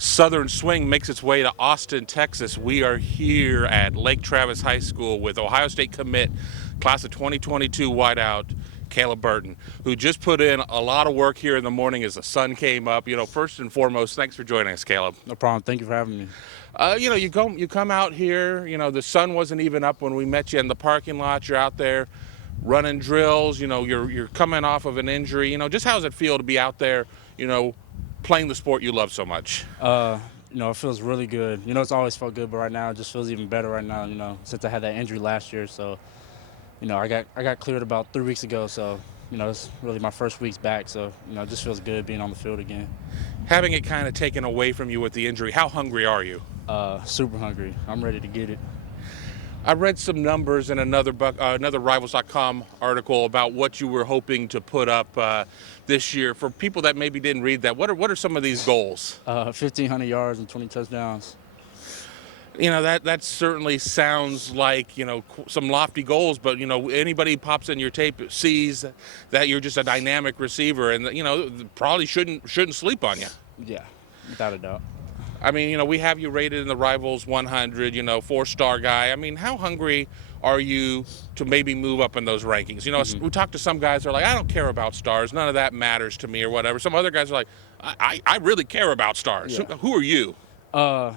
Southern Swing makes its way to Austin, Texas. We are here at Lake Travis High School with Ohio State commit, class of 2022 wideout, Caleb Burton, who just put in a lot of work here in the morning as the sun came up. First and foremost, thanks for joining us, Caleb. No problem. Thank you for having me. You come out here. The sun wasn't even up when we met you in the parking lot. You're out there running drills. You're coming off of an injury. Just how does it feel to be out there? Playing the sport you love so much. It feels really good. It's always felt good, but right now it just feels even better right now. Since I had that injury last year, so I got cleared about 3 weeks ago. So it's really my first week's back. So it just feels good being on the field again. Having it kind of taken away from you with the injury, how hungry are you? Super hungry. I'm ready to get it. I read some numbers in another Rivals.com article about what you were hoping to put up this year. For people that maybe didn't read that, what are some of these goals? 1,500 yards and 20 touchdowns. That certainly sounds like some lofty goals, but anybody pops in your tape sees that you're just a dynamic receiver, and probably shouldn't sleep on you. Yeah, without a doubt. I mean, we have you rated in the Rivals 100, 4-star guy. I mean, how hungry are you to maybe move up in those rankings? We talk to some guys who are like, I don't care about stars. None of that matters to me or whatever. Some other guys are like, I really care about stars. Yeah. Who are you? It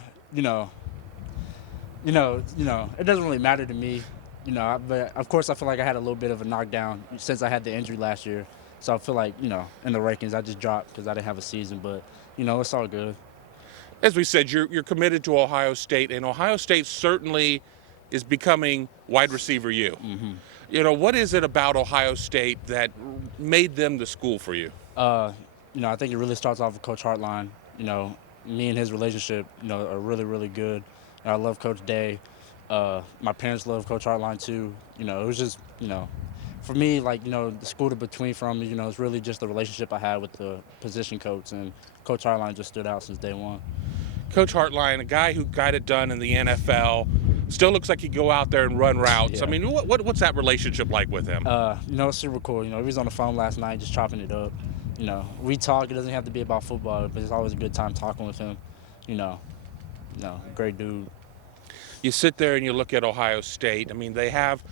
doesn't really matter to me, but of course I feel like I had a little bit of a knockdown since I had the injury last year. So I feel like, in the rankings I just dropped because I didn't have a season, but, it's all good. As we said, you're committed to Ohio State, and Ohio State certainly is becoming wide receiver you. Mm-hmm. What is it about Ohio State that made them the school for you? I think it really starts off with Coach Hartline. Me and his relationship, are really, really good. And I love Coach Day. My parents love Coach Hartline too. It was just, for me, the school to between from, it's really just the relationship I had with the position coach, and Coach Hartline just stood out since day one. Coach Hartline, a guy who got it done in the NFL, still looks like he go out there and run routes. Yeah. I mean, what's that relationship like with him? It's super cool. He was on the phone last night just chopping it up. We talk. It doesn't have to be about football, but it's always a good time talking with him. Great dude. You sit there and you look at Ohio State. I mean, they have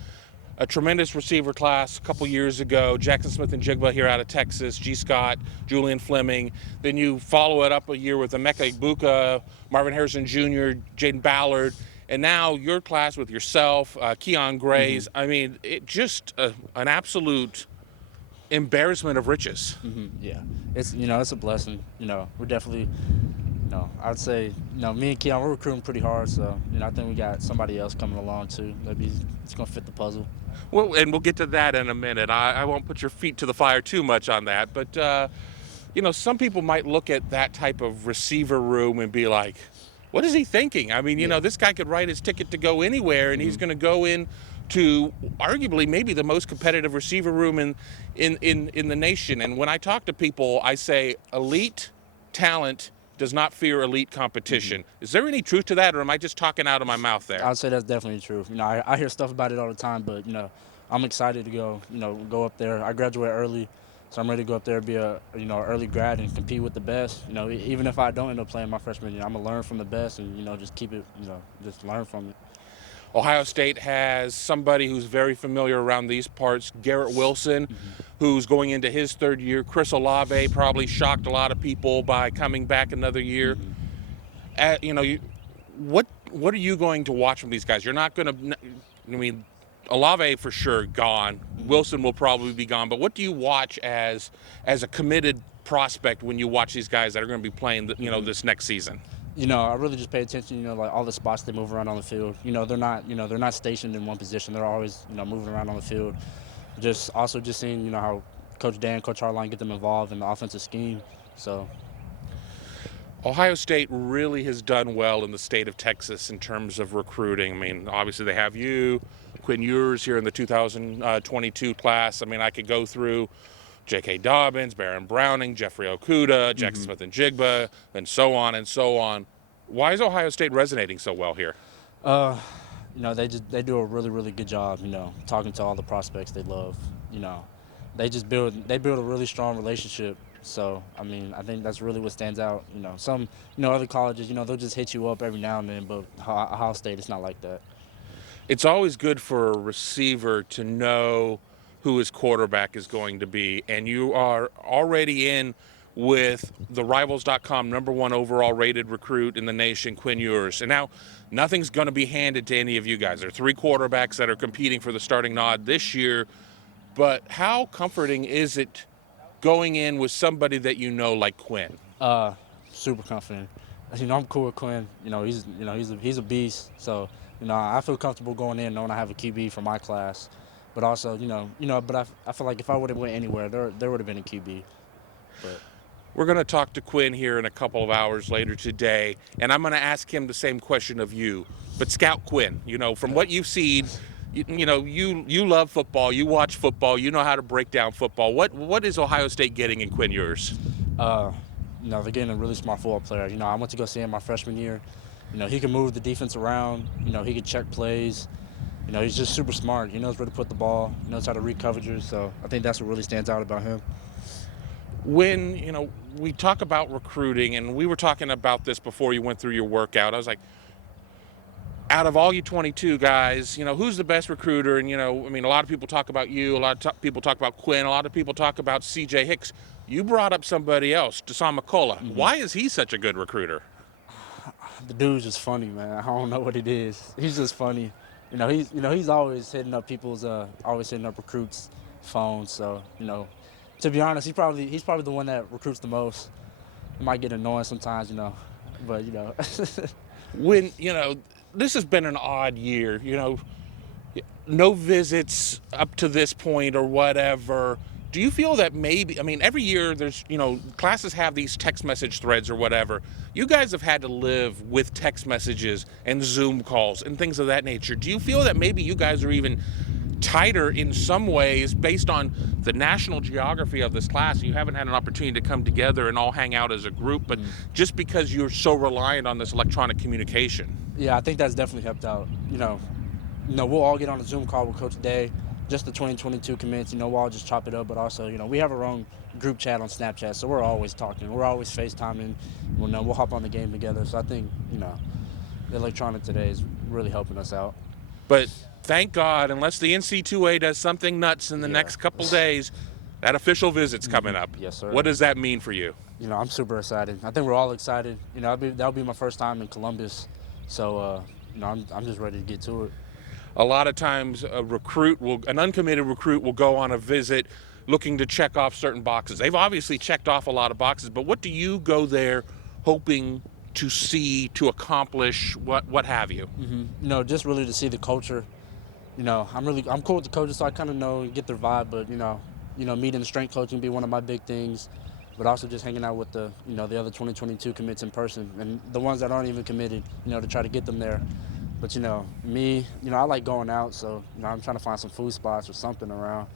a tremendous receiver class a couple years ago. Jackson Smith and Jigba here out of Texas, G. Scott, Julian Fleming. Then you follow it up a year with Emeka Egbuka, Marvin Harrison Jr., Jaden Ballard, and now your class with yourself, Keon Grays. Mm-hmm. I mean, it just an absolute embarrassment of riches. Mm-hmm. Yeah, it's a blessing. We're definitely. I'd say, me and Keon, we're recruiting pretty hard, so, I think we got somebody else coming along, too. It's going to fit the puzzle. Well, and we'll get to that in a minute. I won't put your feet to the fire too much on that, but, some people might look at that type of receiver room and be like, what is he thinking? I mean, this guy could write his ticket to go anywhere, and he's going to go in to arguably maybe the most competitive receiver room in the nation. And when I talk to people, I say elite talent does not fear elite competition. Mm-hmm. Is there any truth to that, or am I just talking out of my mouth there? I'd say that's definitely true. I hear stuff about it all the time, but, I'm excited to go up there. I graduate early, so I'm ready to go up there and be a early grad and compete with the best. Even if I don't end up playing my freshman year, I'm going to learn from the best and, just keep it, just learn from it. Ohio State has somebody who's very familiar around these parts, Garrett Wilson, who's going into his third year. Chris Olave probably shocked a lot of people by coming back another year. What are you going to watch from these guys? You're not going to, Olave for sure gone. Wilson will probably be gone. But what do you watch as a committed prospect when you watch these guys that are going to be playing, this next season? I really just pay attention, all the spots they move around on the field. They're not stationed in one position. They're always, moving around on the field. Just seeing, how Coach Dan, Coach Hartline get them involved in the offensive scheme. So Ohio State really has done well in the state of Texas in terms of recruiting. I mean, obviously they have you, Quinn Ewers here in the 2022 class. I mean, I could go through J.K. Dobbins, Baron Browning, Jeffrey Okudah, Jackson Smith and Jigba, and so on and so on. Why is Ohio State resonating so well here? They do a really, really good job, talking to all the prospects they love. They build a really strong relationship, So, I mean, I think that's really what stands out. Some, other colleges, they'll just hit you up every now and then, but Ohio State, it's not like that. It's always good for a receiver to know who his quarterback is going to be, and you are already in with the Rivals.com #1 overall rated recruit in the nation, Quinn Ewers. And now nothing's going to be handed to any of you guys. There are 3 quarterbacks that are competing for the starting nod this year, but how comforting is it going in with somebody that you know like Quinn? Super confident. I'm cool with Quinn. He's a beast. So, I feel comfortable going in knowing I have a QB for my class. But also, but I feel like if I would have went anywhere, there would have been a QB. But we're going to talk to Quinn here in a couple of hours later today, and I'm going to ask him the same question of you. But Scout Quinn, from what you've seen, you love football, you watch football, you know how to break down football. What is Ohio State getting in Quinn Ewers? They're getting a really smart football player. I went to go see him my freshman year. He can move the defense around. He can check plays. He's just super smart. He knows where to put the ball. He knows how to read coverages. So I think that's what really stands out about him. When, we talk about recruiting, and we were talking about this before you went through your workout, I was like, out of all you 22 guys, who's the best recruiter? And, a lot of people talk about you. A lot of people talk about Quinn. A lot of people talk about C.J. Hicks. You brought up somebody else, Dasan McCullough. Mm-hmm. Why is he such a good recruiter? The dude's just funny, man. I don't know what it is. He's just funny. He's always hitting up recruits' phones. So, to be honest, he's probably the one that recruits the most. It might get annoying sometimes, but when this has been an odd year, no visits up to this point or whatever. Do you feel that maybe, every year there's, classes have these text message threads or whatever. You guys have had to live with text messages and Zoom calls and things of that nature. Do you feel that maybe you guys are even tighter in some ways based on the national geography of this class? You haven't had an opportunity to come together and all hang out as a group, but just because you're so reliant on this electronic communication. Yeah, I think that's definitely helped out. We'll all get on a Zoom call with Coach Day, just the 2022 commits, we'll all just chop it up, but also, we have our own group chat on Snapchat, so we're always talking. We're always FaceTiming. We'll hop on the game together. So I think, the electronic today is really helping us out. But thank God, unless the NC2A does something nuts in the next couple days, that official visit's coming up. Yes, sir. What does that mean for you? I'm super excited. I think we're all excited. That'll be my first time in Columbus. So, I'm just ready to get to it. A lot of times an uncommitted recruit will go on a visit looking to check off certain boxes. They've obviously checked off a lot of boxes, but what do you go there hoping to see, to accomplish, what have you? Mm-hmm. Just really to see the culture. I'm cool with the coaches, so I kind of know and get their vibe, but, meeting the strength coach can be one of my big things, but also just hanging out with the other 2022 commits in person and the ones that aren't even committed, to try to get them there. But, me, I like going out, so, I'm trying to find some food spots or something around.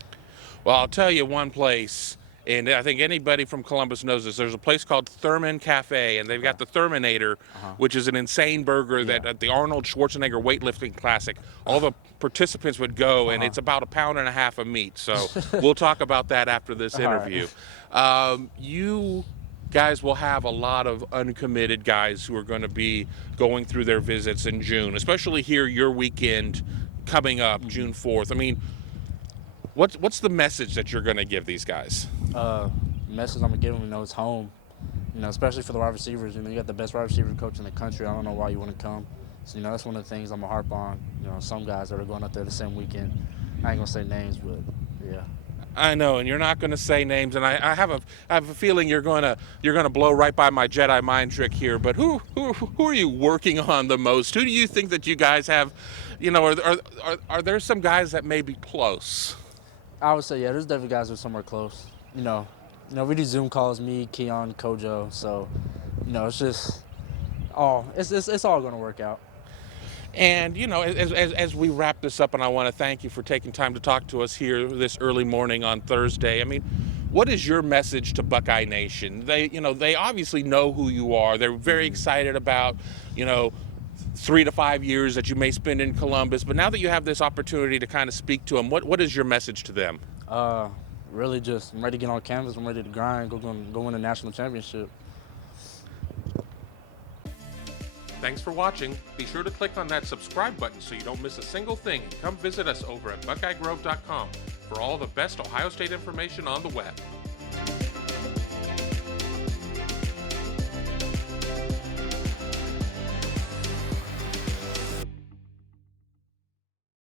Well, I'll tell you one place, and I think anybody from Columbus knows this. There's a place called Thurman Cafe, and they've got the Thurminator, which is an insane burger that at the Arnold Schwarzenegger weightlifting classic, all the participants would go, and it's about 1.5 pounds of meat. So we'll talk about that after this interview. You guys will have a lot of uncommitted guys who are going to be going through their visits in June, especially here your weekend coming up, June 4th. What's the message that you're going to give these guys? Message I'm going to give them, it's home, especially for the wide receivers. You got the best wide receiver coach in the country. I don't know why you want to come. So, that's one of the things I'm going to harp on. Some guys that are going up there the same weekend. I ain't going to say names, but yeah. I know, and you're not going to say names, and I have a feeling you're going to blow right by my Jedi mind trick here. But who are you working on the most? Who do you think that you guys have? Are there some guys that may be close? I would say there's definitely guys who are somewhere close. We do Zoom calls, me, Keon, Kojo. So, it's just it's all going to work out. And, as we wrap this up, and I want to thank you for taking time to talk to us here this early morning on Thursday. What is your message to Buckeye Nation? They obviously know who you are. They're very excited about, 3 to 5 years that you may spend in Columbus. But now that you have this opportunity to kind of speak to them, what is your message to them? really just I'm ready to get on campus. I'm ready to grind, go win a national championship. Thanks for watching. Be sure to click on that subscribe button so you don't miss a single thing, and come visit us over at BuckeyeGrove.com for all the best Ohio State information on the web.